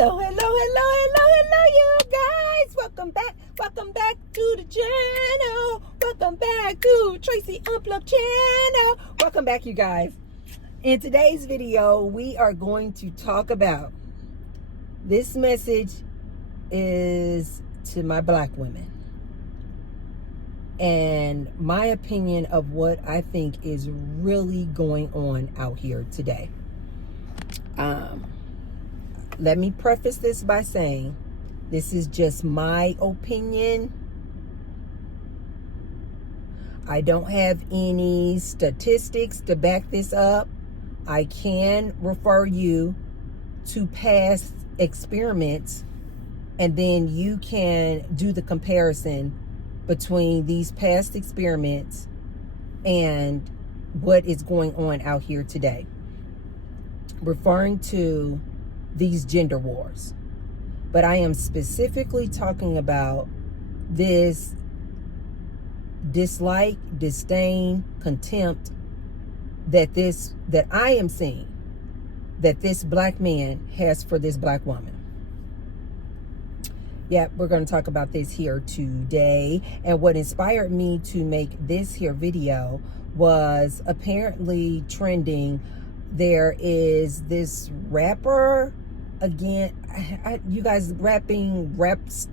Hello, you guys. Welcome back to the channel. Welcome back to Tracy Unplugged channel. Welcome back, you guys. In today's video, we are going to talk about, this message is to my black women and my opinion of what I think is really going on out here today. Let me preface this by saying this is just my opinion. I don't have any statistics to back this up. I can refer you to past experiments, and then you can do the comparison between these past experiments and what is going on out here today, referring to these gender wars. But I am specifically talking about this dislike, disdain, contempt that I am seeing that this black man has for this black woman. Yeah, we're going to talk about this here today. And what inspired me to make this here video was apparently trending. There is this rapper, again, you guys, rappers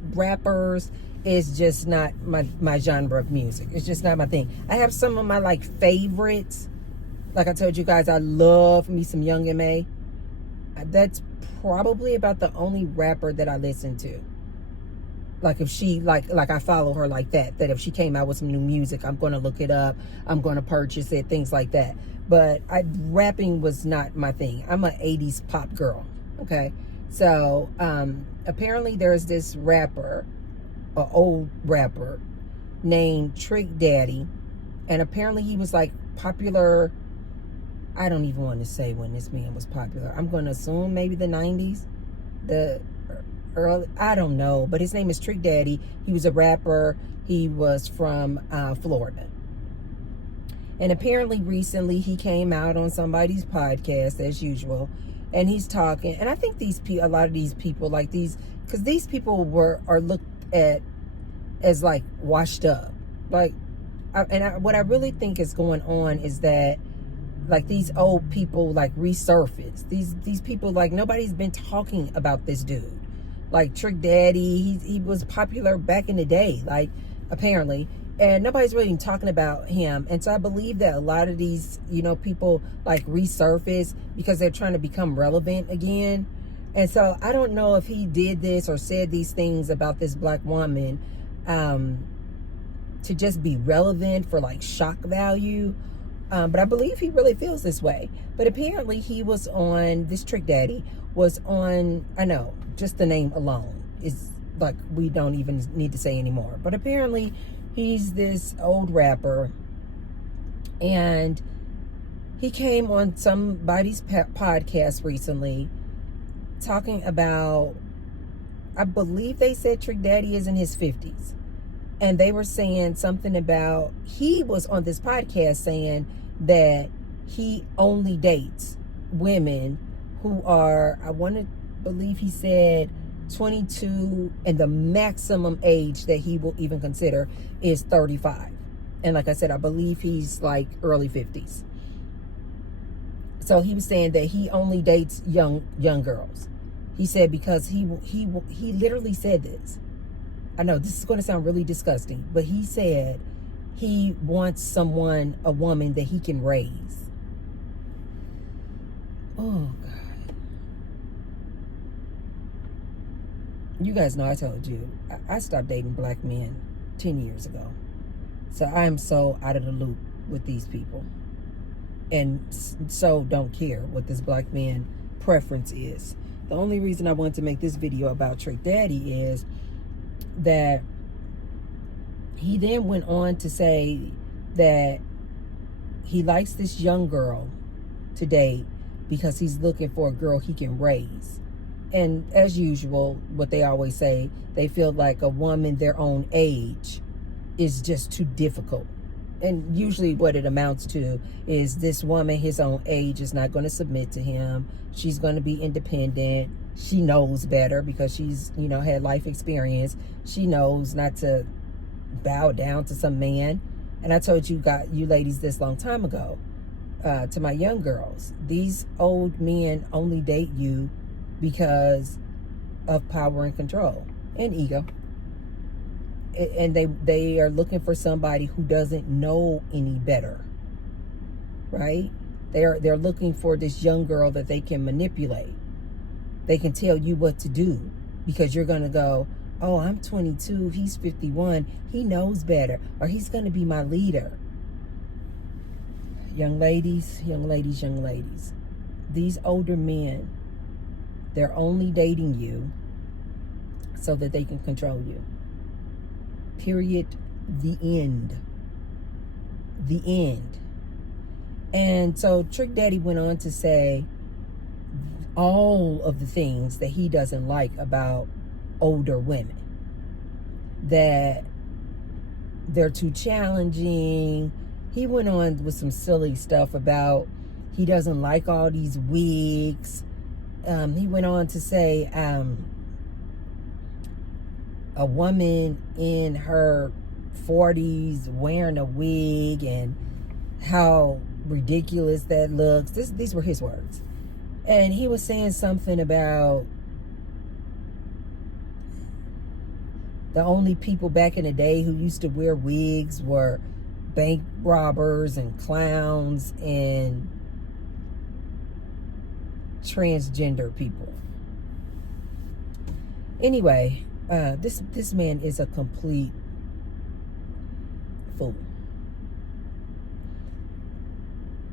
is just not my genre of music. It's just not my thing. I have some of my favorites. Like I told you guys, I love me some Young M.A. That's probably about the only rapper that I listen to. Like if she, like I follow her like that if she came out with some new music, I'm going to look it up. I'm going to purchase it, things like that. But rapping was not my thing. I'm an 80s pop girl. Okay. So, apparently there's this rapper, an old rapper named Trick Daddy. And apparently he was popular. I don't even want to say when this man was popular. I'm going to assume maybe the 90s, the early, I don't know, but his name is Trick Daddy. He was a rapper. He was from Florida. And apparently recently he came out on somebody's podcast as usual, and he's talking. And I think a lot of these people because these people are looked at as washed up. What I really think is going on is that these old people resurface. These people, nobody's been talking about this dude. Trick Daddy, he was popular back in the day, apparently. And nobody's really even talking about him. And so I believe that a lot of these, people resurface because they're trying to become relevant again. And so I don't know if he did this or said these things about this black woman to just be relevant for shock value. But I believe he really feels this way. But apparently he was on, this Trick Daddy was on, I know, just the name alone is we don't even need to say anymore. But apparently he's this old rapper, and he came on somebody's podcast recently talking about, I believe they said Trick Daddy is in his 50s. And they were saying something about, he was on this podcast saying that he only dates women who are, I want to believe he said 22, and the maximum age that he will even consider is 35. And like I said, I believe he's early 50s. So he was saying that he only dates young girls. He said because he literally said this. I know this is going to sound really disgusting, but he said he wants a woman that he can raise. Oh, God. You guys know I told you, I stopped dating black men 10 years ago. So I am so out of the loop with these people. And so don't care what this black man preference is. The only reason I wanted to make this video about Trick Daddy is that he then went on to say that he likes this young girl to date because he's looking for a girl he can raise. And as usual, what they always say, they feel like a woman their own age is just too difficult. And usually what it amounts to is this woman his own age is not going to submit to him. She's going to be independent. She knows better because she's, you know, had life experience. She knows not to bow down to some man. And I told you ladies this long time ago, to my young girls, these old men only date you because of power and control and ego. And they are looking for somebody who doesn't know any better, right? They're looking for this young girl that they can manipulate. They can tell you what to do because you're going to go, oh, I'm 22, he's 51, he knows better, or he's going to be my leader. Young ladies, young ladies, young ladies, these older men, they're only dating you so that they can control you. Period. The end. The end. And so Trick Daddy went on to say all of the things that he doesn't like about older women. That they're too challenging. He went on with some silly stuff about he doesn't like all these wigs. He went on to say a woman in her 40s wearing a wig and how ridiculous that looks. These were his words. And he was saying something about the only people back in the day who used to wear wigs were bank robbers and clowns and transgender people. Anyway, this man is a complete fool.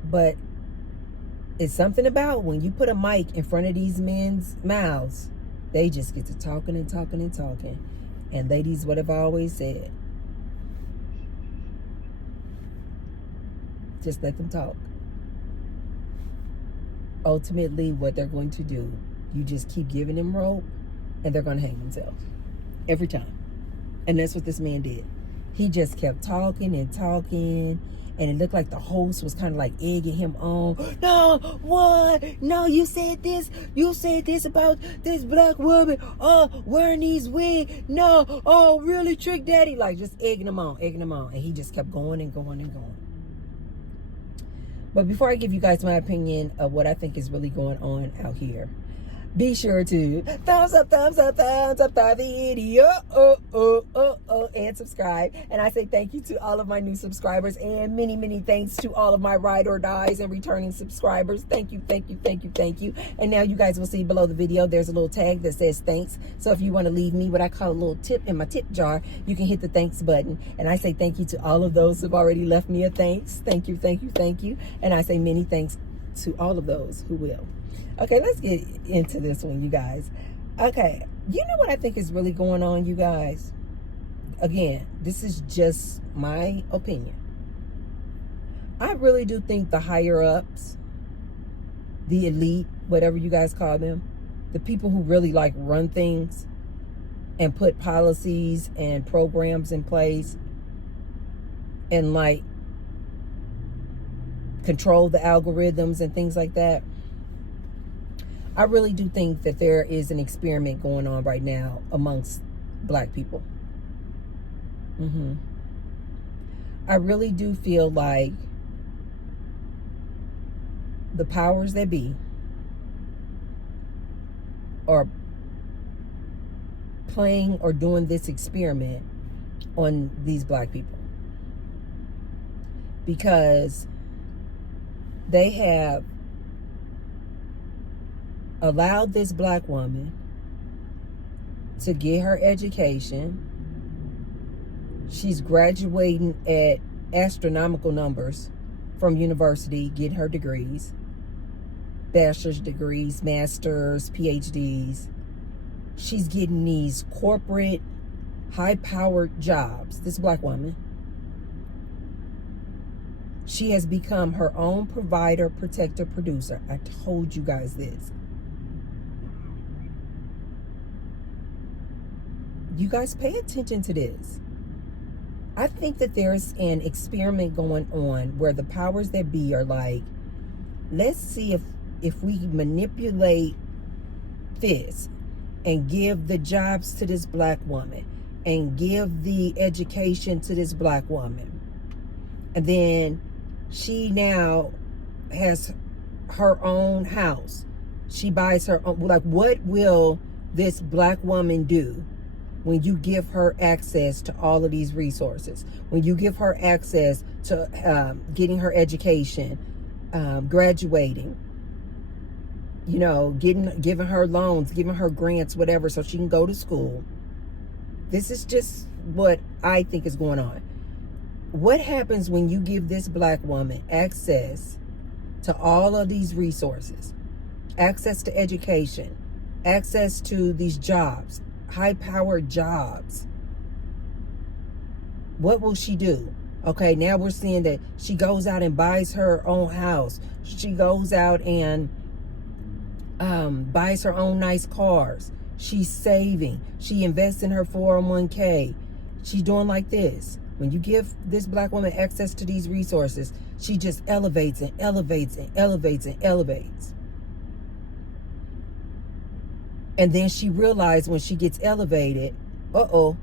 But it's something about when you put a mic in front of these men's mouths, they just get to talking and talking and talking. And ladies, what have I always said? Just let them talk. Ultimately, what they're going to do, you just keep giving them rope and they're going to hang themselves. Every time. And that's what this man did. He just kept talking and talking. And it looked like the host was kind of like egging him on. No, what? No, you said this. You said this about this black woman. Oh, wearing these wigs. No. Oh, really, Trick Daddy? Like just egging him on, egging him on. And he just kept going and going and going. But before I give you guys my opinion of what I think is really going on out here, be sure to thumbs up the video, and subscribe. And I say thank you to all of my new subscribers, and many, many thanks to all of my ride or dies and returning subscribers. Thank you, thank you, thank you, thank you. And now you guys will see below the video, there's a little tag that says thanks. So if you want to leave me what I call a little tip in my tip jar, you can hit the thanks button. And I say thank you to all of those who've already left me a thanks. Thank you, thank you, thank you. And I say many thanks to all of those who will. Okay, let's get into this one, you guys. Okay, you know what I think is really going on, you guys? Again, this is just my opinion. I really do think the higher ups, the elite, whatever you guys call them, the people who really like run things and put policies and programs in place and like control the algorithms and things like that, I really do think that there is an experiment going on right now amongst black people. I really do feel like the powers that be are playing or doing this experiment on these black people. Because they have allowed this black woman to get her education. She's graduating at astronomical numbers from university, getting her degrees, bachelor's degrees, masters, PhDs. She's getting these corporate, high-powered jobs, this black woman. She has become her own provider, protector, producer. I told you guys this. You guys pay attention to this. I think that there's an experiment going on where the powers that be are like, let's see if we manipulate this and give the jobs to this black woman and give the education to this black woman, and then she now has her own house, she buys her own, like, what will this black woman do when you give her access to all of these resources, when you give her access to getting her education, graduating, you know, giving her loans, giving her grants, whatever, so she can go to school? This is just what I think is going on. What happens when you give this black woman access to all of these resources, access to education, access to these jobs, high-powered jobs? What will she do? Okay, now we're seeing that she goes out and buys her own house. She goes out and buys her own nice cars. She's saving. She invests in her 401k. She's doing like this. When you give this black woman access to these resources, she just elevates and elevates and elevates and elevates. And then she realized when she gets elevated, uh-oh,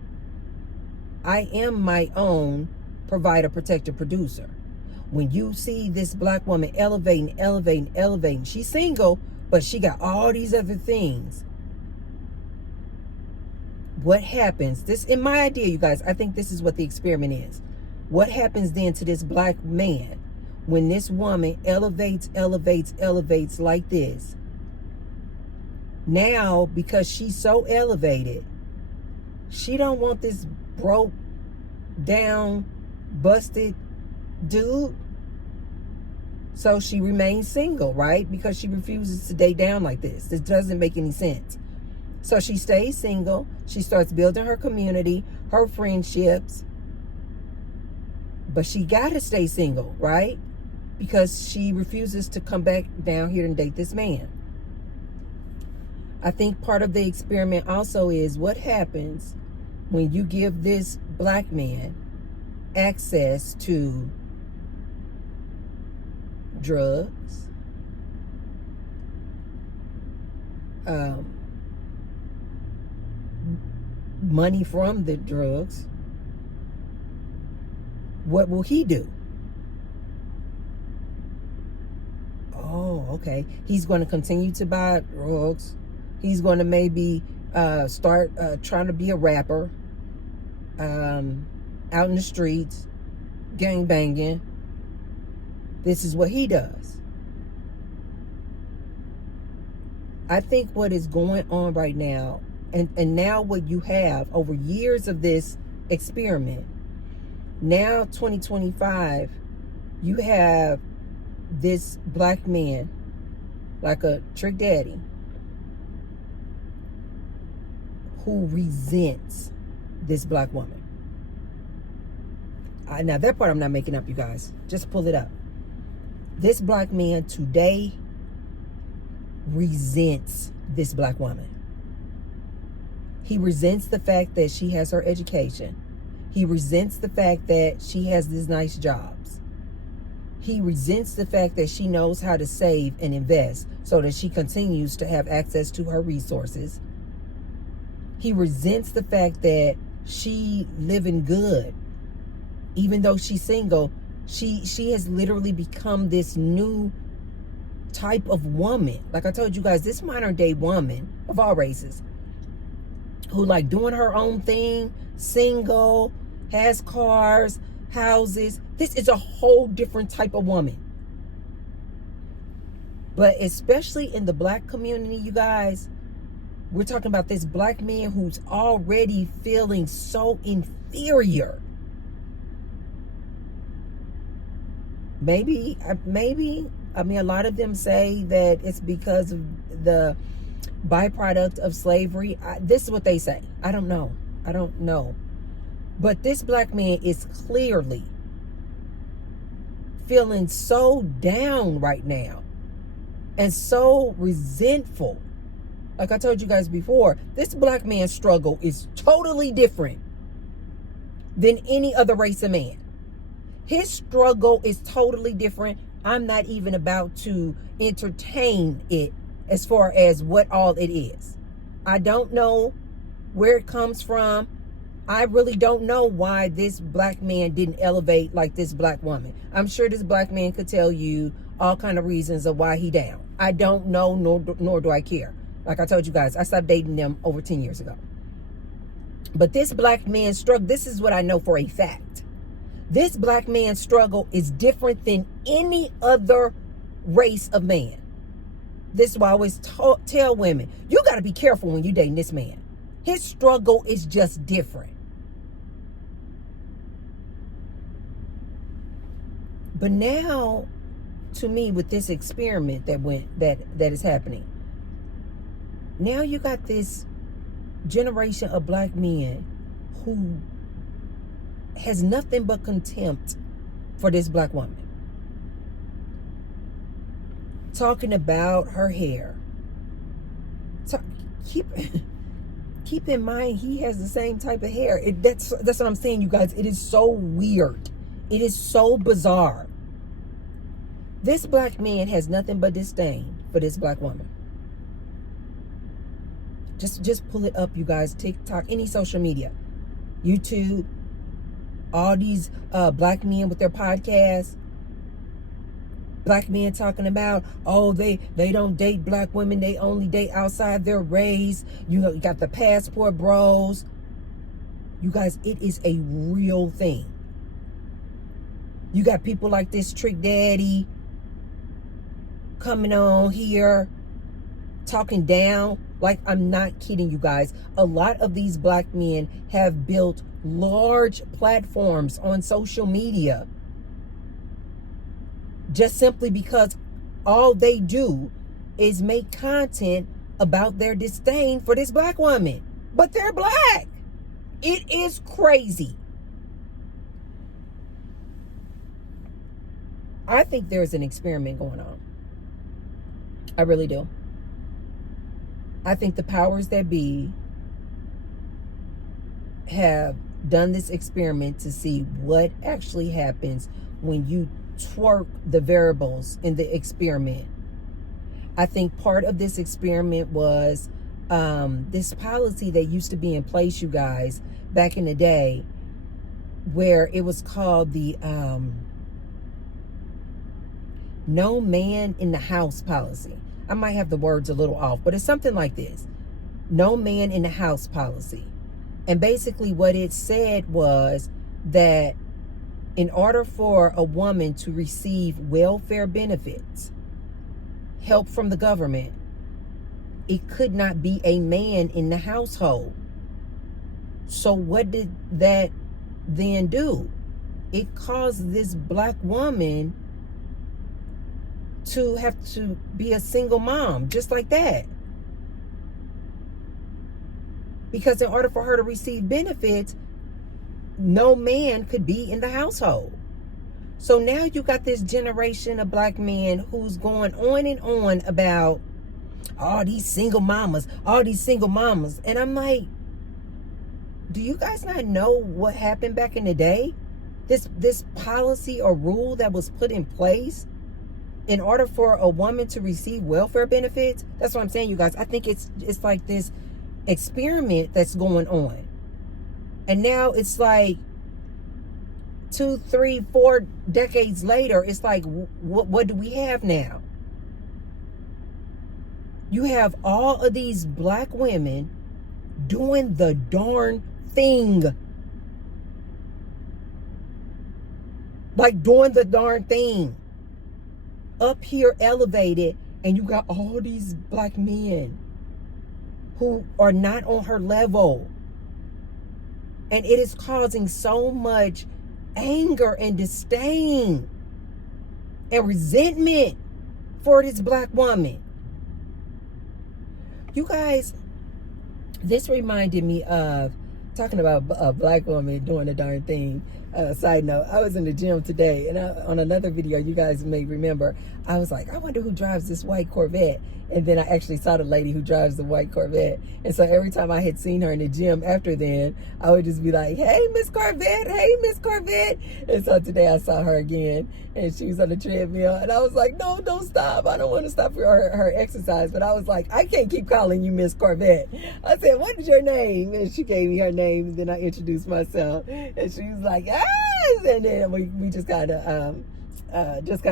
I am my own provider, protector, producer. When you see this black woman elevating, elevating, elevating, she's single, but she got all these other things. What happens? This, in my idea, you guys, I think this is what the experiment is. What happens then to this black man when this woman elevates, elevates, elevates like this? Now, because she's so elevated, she don't want this broke down, busted dude. So she remains single, right? Because she refuses to date down like this. This doesn't make any sense. So she stays single. She starts building her community, her friendships. But she got to stay single, right? Because she refuses to come back down here and date this man. I think part of the experiment also is what happens when you give this black man access to drugs, money from the drugs. What will he do? Oh, okay. He's going to continue to buy drugs. He's going to maybe start trying to be a rapper, out in the streets, gang banging. This is what he does. I think what is going on right now, and now what you have over years of this experiment, now 2025, you have this black man, like a trick daddy, who resents this black woman. Now that part I'm not making up, you guys. Just pull it up. This black man today resents this black woman. He resents the fact that she has her education. He resents the fact that she has these nice jobs. He resents the fact that she knows how to save and invest so that she continues to have access to her resources. He resents the fact that she living good. Even though she's single, she has literally become this new type of woman. Like I told you guys, this modern day woman of all races who like doing her own thing, single, has cars, houses. This is a whole different type of woman. But especially in the black community, you guys, we're talking about this black man who's already feeling so inferior. Maybe, I mean, a lot of them say that it's because of the byproduct of slavery. This is what they say. I don't know. But this black man is clearly feeling so down right now and so resentful. Like I told you guys before, this black man's struggle is totally different than any other race of man. His struggle is totally different. I'm not even about to entertain it as far as what all it is. I don't know where it comes from. I really don't know why this black man didn't elevate like this black woman. I'm sure this black man could tell you all kind of reasons of why he down. I don't know, nor do I care. Like I told you guys, I stopped dating them over 10 years ago. But this black man's struggle, this is what I know for a fact. This black man's struggle is different than any other race of man. This is why I always tell women, you got to be careful when you dating this man. His struggle is just different. But now, to me, with this experiment that is happening, now you got this generation of black men who has nothing but contempt for this black woman. Talking about her hair. Keep in mind, he has the same type of hair. That's what I'm saying, you guys. It is so weird. It is so bizarre. This black man has nothing but disdain for this black woman. Just pull it up, you guys. TikTok, any social media, YouTube, all these black men with their podcasts. Black men talking about, oh, they don't date black women. They only date outside their race. You know, you got the passport bros. You guys, it is a real thing. You got people like this Trick Daddy coming on here talking down. Like, I'm not kidding you guys. A lot of these black men have built large platforms on social media just simply because all they do is make content about their disdain for this black woman. But they're black. It is crazy. I think there's an experiment going on. I really do. I think the powers that be have done this experiment to see what actually happens when you twerk the variables in the experiment. I think part of this experiment was this policy that used to be in place, you guys, back in the day, where it was called the no man in the house policy. I might have the words a little off, but it's something like this. No man in the house policy. And basically what it said was that in order for a woman to receive welfare benefits, help from the government, it could not be a man in the household. So what did that then do? It caused this black woman to have to be a single mom, just like that. Because in order for her to receive benefits, no man could be in the household. So now you got this generation of black men who's going on and on about all these single mamas. And I'm like, do you guys not know what happened back in the day? This policy or rule that was put in place in order for a woman to receive welfare benefits. That's what I'm saying, you guys. I think it's like this experiment that's going on. And now it's like 2, 3, 4 decades later, it's like, what do we have now? You have all of these black women doing the darn thing. Like doing the darn thing. Up here elevated, and you got all these black men who are not on her level. And it is causing so much anger and disdain and resentment for this black woman. You guys, this reminded me of talking about a black woman doing the darn thing. Side note, I was in the gym today, and on another video, you guys may remember, I was like, I wonder who drives this white Corvette. And then I actually saw the lady who drives the white Corvette. And so every time I had seen her in the gym after then, I would just be like, hey, Miss Corvette, hey, Miss Corvette. And so today I saw her again, and she was on the treadmill. And I was like, no, don't stop. I don't want to stop her exercise. But I was like, I can't keep calling you Miss Corvette. I said, what is your name? And she gave me her name, and then I introduced myself. And she was like, yes. And then we just kind of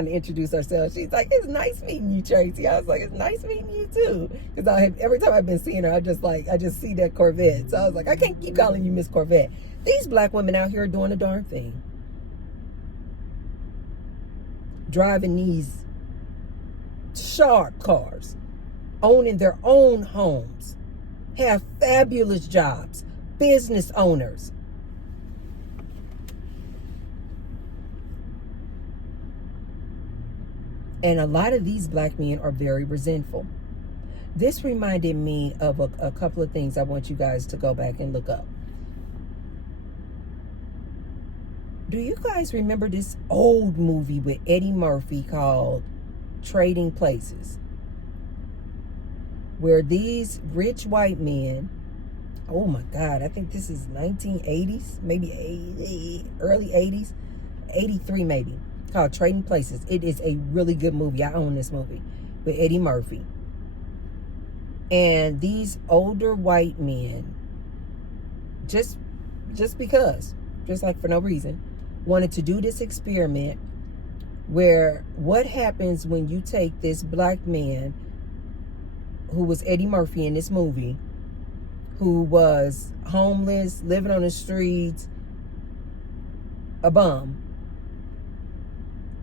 introduced ourselves. She's like, it's nice meeting you, Tracy. I was like, it's nice meeting you too. Because every time I've been seeing her, I just see that Corvette. So I was like, I can't keep calling you Miss Corvette. These black women out here are doing a darn thing. Driving these sharp cars, owning their own homes, have fabulous jobs, business owners. And a lot of these black men are very resentful. This reminded me of a couple of things I want you guys to go back and look up. Do you guys remember this old movie with Eddie Murphy called Trading Places? Where these rich white men, oh my God, I think this is 1980s, maybe early 80s, 83 maybe, called Trading Places. It is a really good movie. I own this movie with Eddie Murphy. And these older white men, just because, just like for no reason, wanted to do this experiment where what happens when you take this black man who was Eddie Murphy in this movie, who was homeless, living on the streets, a bum.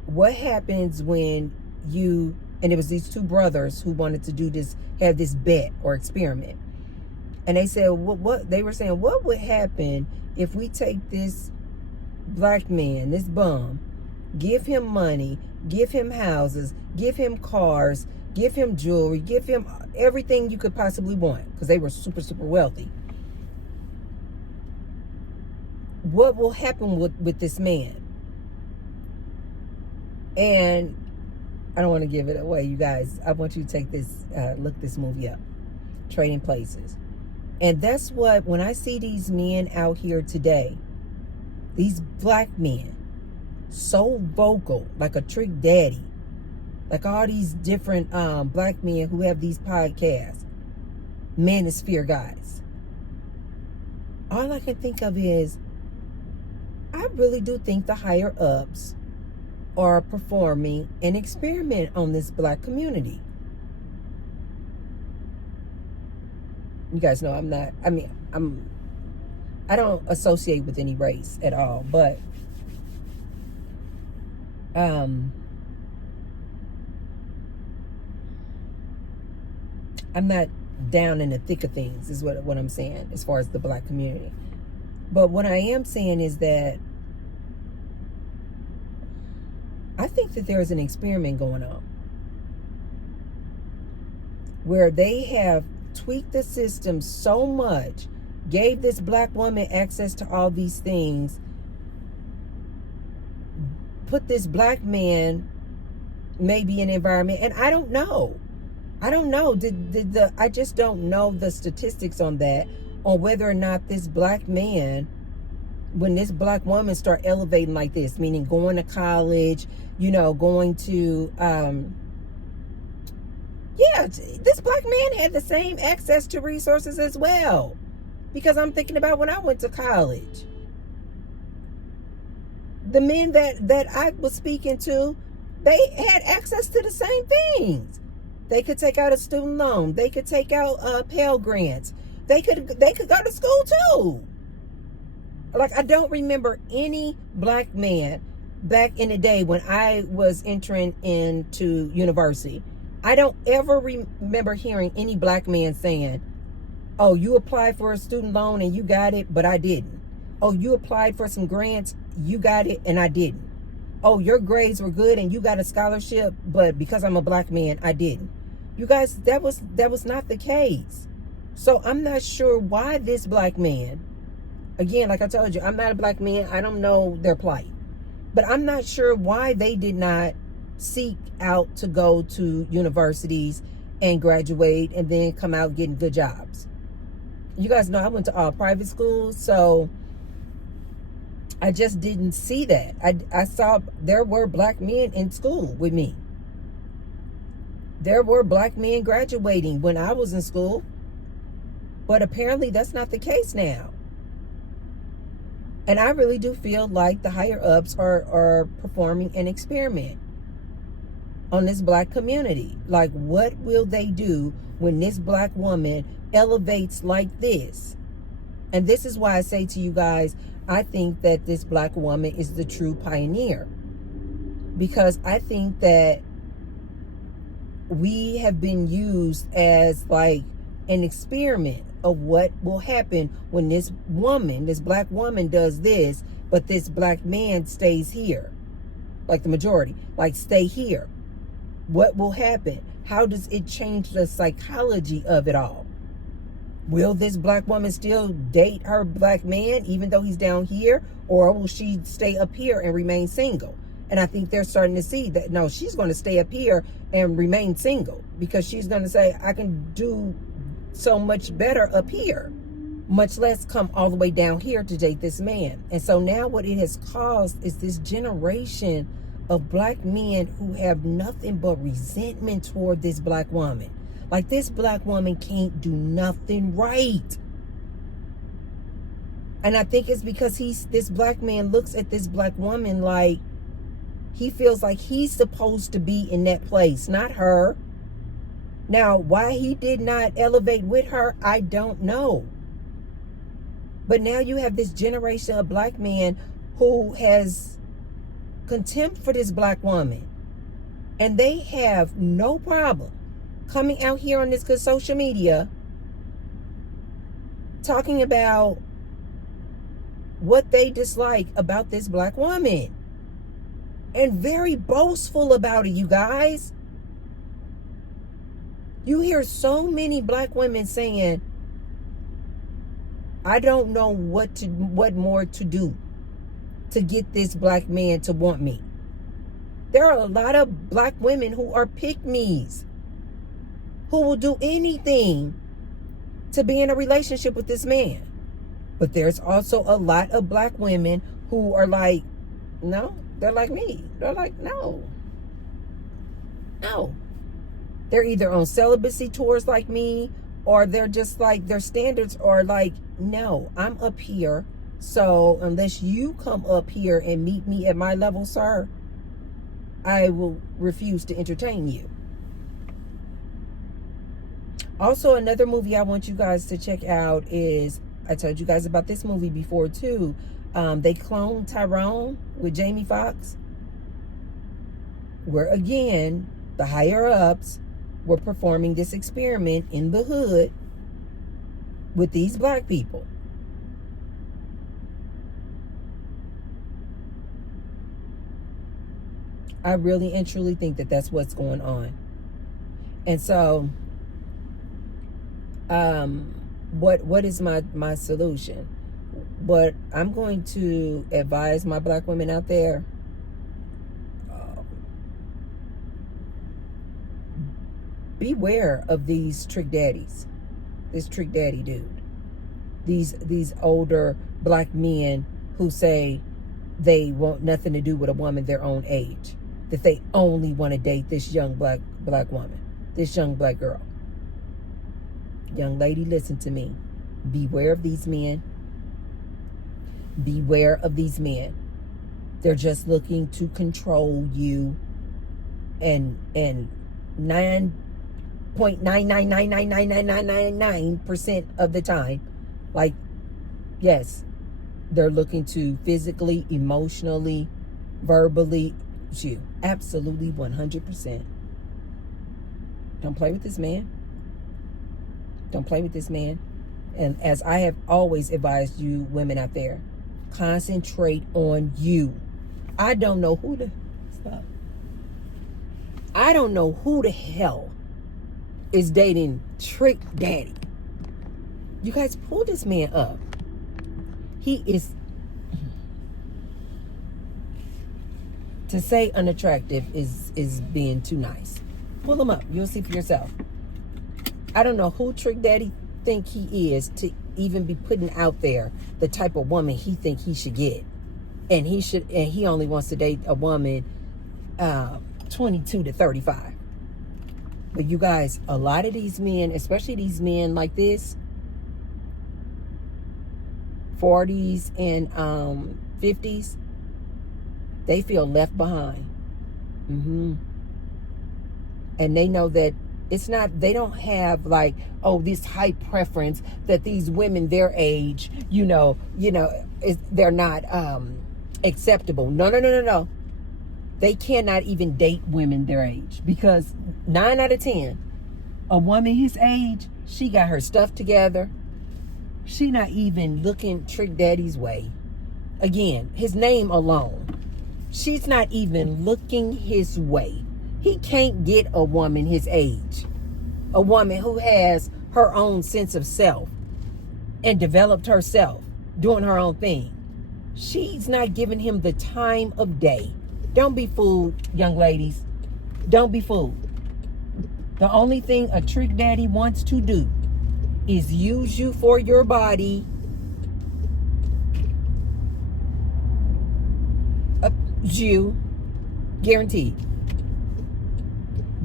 What happens when you, and it was these two brothers who wanted to do this, have this bet or experiment. And they said, what they were saying, what would happen if we take this black man, this bum, give him money, give him houses, give him cars, give him jewelry, give him everything you could possibly want, because they were super, super wealthy. What will happen with this man? And I don't want to give it away, you guys. I want you to take this, look this movie up, Trading Places. And that's what, when I see these men out here today, these black men, so vocal, like a Trick Daddy, like all these different black men who have these podcasts, Manosphere guys. All I can think of is, I really do think the higher ups are performing an experiment on this black community. You guys know I don't associate with any race at all, but I'm not down in the thick of things, is what I'm saying, as far as the black community. But what I am saying is that I think that there is an experiment going on where they have tweaked the system so much, gave this black woman access to all these things, put this black man maybe in an environment, and I don't know. I just don't know the statistics on that, on whether or not this black man, when this black woman start elevating like this, meaning going to college, going to, this black man had the same access to resources as well. Because I'm thinking about when I went to college. The men that I was speaking to, they had access to the same things. They could take out a student loan. They could take out Pell Grants. They could go to school too. Like, I don't remember any black man back in the day when I was entering into university. I don't ever remember hearing any black man saying, oh, you applied for a student loan and you got it, but I didn't. Oh, you applied for some grants, you got it, and I didn't. Oh, your grades were good and you got a scholarship, but because I'm a black man, I didn't. You guys, that was not the case. So I'm not sure why this black man Again, like I told you, I'm not a black man. I don't know their plight. But I'm not sure why they did not seek out to go to universities and graduate and then come out getting good jobs. You guys know I went to all private schools, so I just didn't see that. I saw there were black men in school with me. There were black men graduating when I was in school, but apparently that's not the case now. And I really do feel like the higher ups are performing an experiment on this black community. Like, what will they do when this black woman elevates like this? And this is why I say to you guys, I think that this black woman is the true pioneer. Because I think that we have been used as like an experiment of what will happen when this woman, this black woman does this, but this black man stays here. Like the majority, like stay here. What will happen? How does it change the psychology of it all? Will this black woman still date her black man even though he's down here? Or will she stay up here and remain single? And I think they're starting to see that, no, she's going to stay up here and remain single because she's going to say, I can do so much better up here, much less come all the way down here to date this man. And so now what it has caused is this generation of black men who have nothing but resentment toward this black woman. Like, this black woman can't do nothing right. And I think it's because this black man looks at this black woman like he feels like he's supposed to be in that place, not her. Now, why he did not elevate with her, I don't know. But now you have this generation of black men who has contempt for this black woman. And they have no problem coming out here on this good social media talking about what they dislike about this black woman. And very boastful about it, you guys. You hear so many black women saying, I don't know what more to do to get this black man to want me. There are a lot of black women who are pick-me's, who will do anything to be in a relationship with this man. But there's also a lot of black women who are like, no, they're like me. They're like, no. They're either on celibacy tours like me, or they're just like, their standards are like, no, I'm up here. So unless you come up here and meet me at my level, sir, I will refuse to entertain you. Also, another movie I want you guys to check out is, I told you guys about this movie before too. They cloned Tyrone with Jamie Foxx, where again, the higher ups were performing this experiment in the hood with these black people. I really and truly think that that's what's going on. And so, what is my solution? What I'm going to advise my black women out there, beware of these trick daddies. This trick daddy dude. These older black men who say they want nothing to do with a woman their own age. That they only want to date this young black woman. This young black girl. Young lady, listen to me. Beware of these men. Beware of these men. They're just looking to control you. And 9.9999999% of the time, like, yes, they're looking to physically, emotionally, verbally you. Absolutely 100%. Don't play with this man. Don't play with this man. And as I have always advised you women out there, concentrate on you. I don't know who the hell is dating Trick Daddy. You guys, pull this man up. He is, to say unattractive is being too nice. Pull him up. You'll see for yourself. I don't know who Trick Daddy think he is to even be putting out there the type of woman he think he should get. And he only wants to date a woman 22 to 35. But you guys, a lot of these men, especially these men like this, 40s and 50s, they feel left behind. And they know that it's not, they don't have like, oh, this high preference that these women their age, they're not acceptable. No. They cannot even date women their age, because 9 out of 10, a woman his age, she got her stuff together. She not even looking Trick Daddy's way. Again, his name alone. She's not even looking his way. He can't get a woman his age. A woman who has her own sense of self and developed herself, doing her own thing. She's not giving him the time of day. Don't be fooled, young ladies. Don't be fooled. The only thing a Trick Daddy wants to do is use you for your body. You. Guaranteed.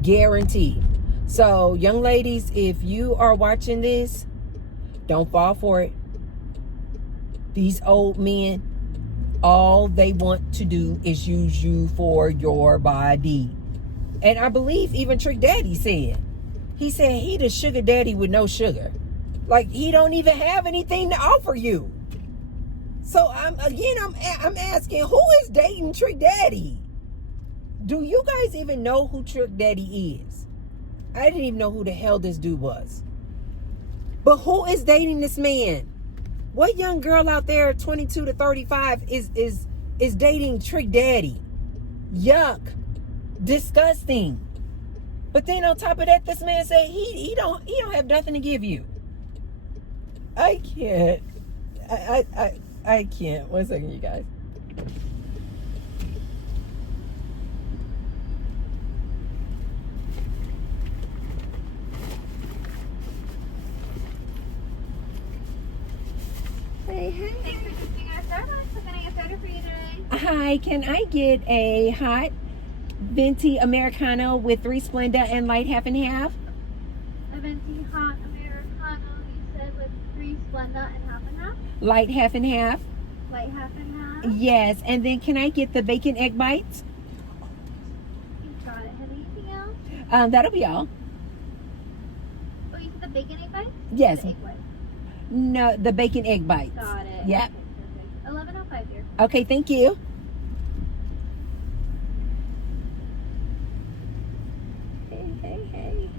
Guaranteed. So, young ladies, if you are watching this, don't fall for it. These old men, all they want to do is use you for your body. And I believe even Trick Daddy said, he the sugar daddy with no sugar. Like, he don't even have anything to offer you. So I'm asking, who is dating Trick Daddy? Do you guys even know who Trick Daddy is? I didn't even know who the hell this dude was. But who is dating this man? What young girl out there, 22 to 35, is dating Trick Daddy? Yuck. Disgusting. But then on top of that, this man said he don't have nothing to give you. I can't. I can't. 1 second, you guys. Hey. Thanks for choosing our Starbucks. What can I get started for you today? Hi, can I get a hot venti Americano with 3 Splenda and light half and half? A venti hot Americano, you said, with 3 Splenda and half and half? Light half and half. Light half and half? Yes, and then can I get the bacon egg bites? You got it. Have anything else? That'll be all. Oh, you said the bacon egg bites? Yes. The egg whites. No, the bacon egg bites. Got it. Yep. Okay, perfect. 11:05 here. Okay, thank you. Hey.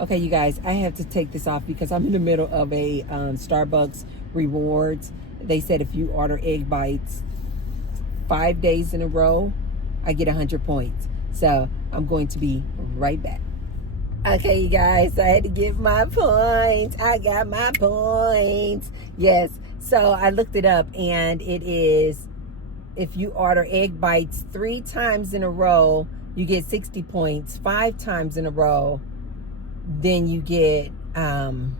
Okay, you guys, I have to take this off because I'm in the middle of a Starbucks rewards. They said if you order egg bites 5 days in a row, I get 100 points. So I'm going to be right back. Okay, you guys, I had to give my points. I got my points. Yes. So I looked it up, and it is, if you order egg bites 3 times in a row, you get 60 points. 5 times in a row, then you get 5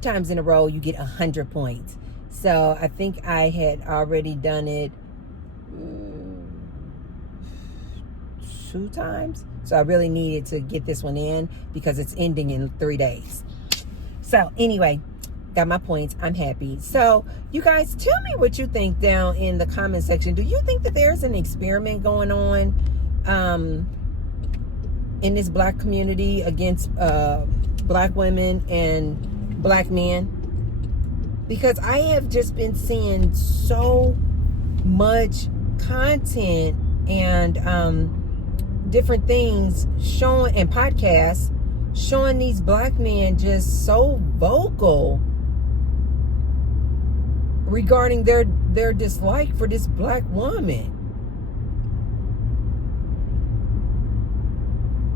times in a row, you get 100 points. So I think I had already done it 2 times. So I really needed to get this one in because it's ending in 3 days. So anyway, got my points. I'm happy. So you guys, tell me what you think down in the comment section. Do you think that there's an experiment going on in this black community against black women and black men? Because I have just been seeing so much content and different things showing, and podcasts showing these black men just so vocal regarding their dislike for this black woman.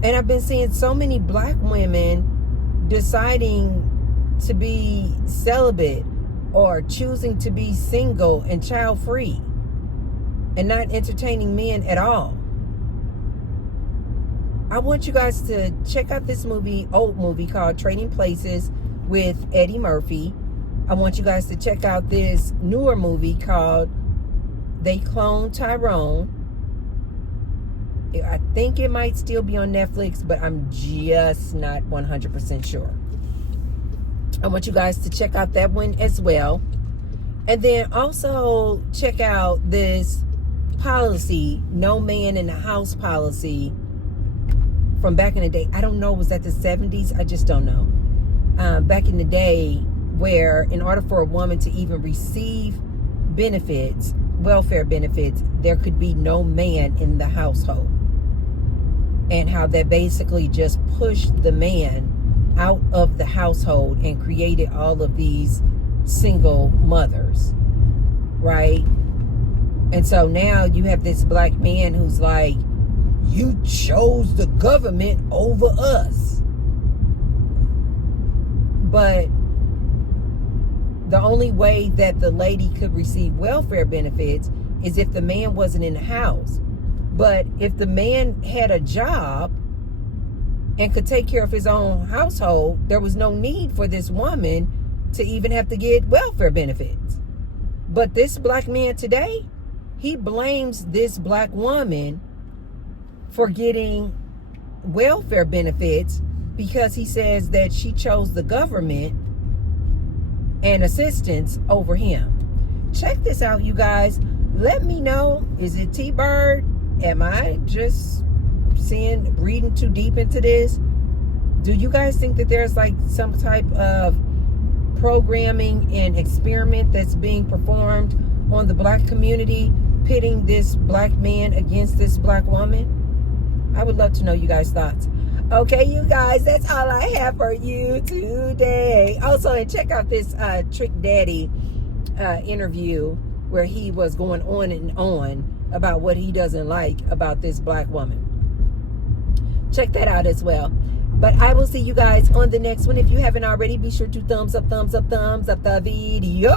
And I've been seeing so many black women deciding to be celibate or choosing to be single and child free and not entertaining men at all. I want you guys to check out this old movie called Trading Places with Eddie Murphy. I want you guys to check out this newer movie called They Cloned Tyrone. I think it might still be on Netflix, but I'm just not 100% sure. I want you guys to check out that one as well. And then also check out this policy, no man in the house policy, from back in the day. I don't know, was that the 70s? I just don't know. Back in the day, where in order for a woman to even receive benefits, welfare benefits, there could be no man in the household. And how that basically just pushed the man out of the household and created all of these single mothers, right? And so now you have this black man who's like, you chose the government over us. But the only way that the lady could receive welfare benefits is if the man wasn't in the house. But if the man had a job and could take care of his own household, there was no need for this woman to even have to get welfare benefits. But this black man today, he blames this black woman for getting welfare benefits because he says that she chose the government and assistance over him. Check this out, you guys. Let me know, is it T-Bird? Am I just reading too deep into this? Do you guys think that there's like some type of programming and experiment that's being performed on the black community, pitting this black man against this black woman? I would love to know you guys' thoughts. Okay, you guys, that's all I have for you today. Also, and check out this Trick Daddy interview where he was going on and on about what he doesn't like about this black woman. Check that out as well. But I will see you guys on the next one. If you haven't already, be sure to thumbs up the video.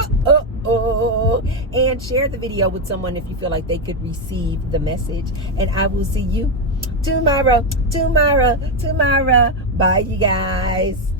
And share the video with someone if you feel like they could receive the message. And I will see you tomorrow. Bye, you guys.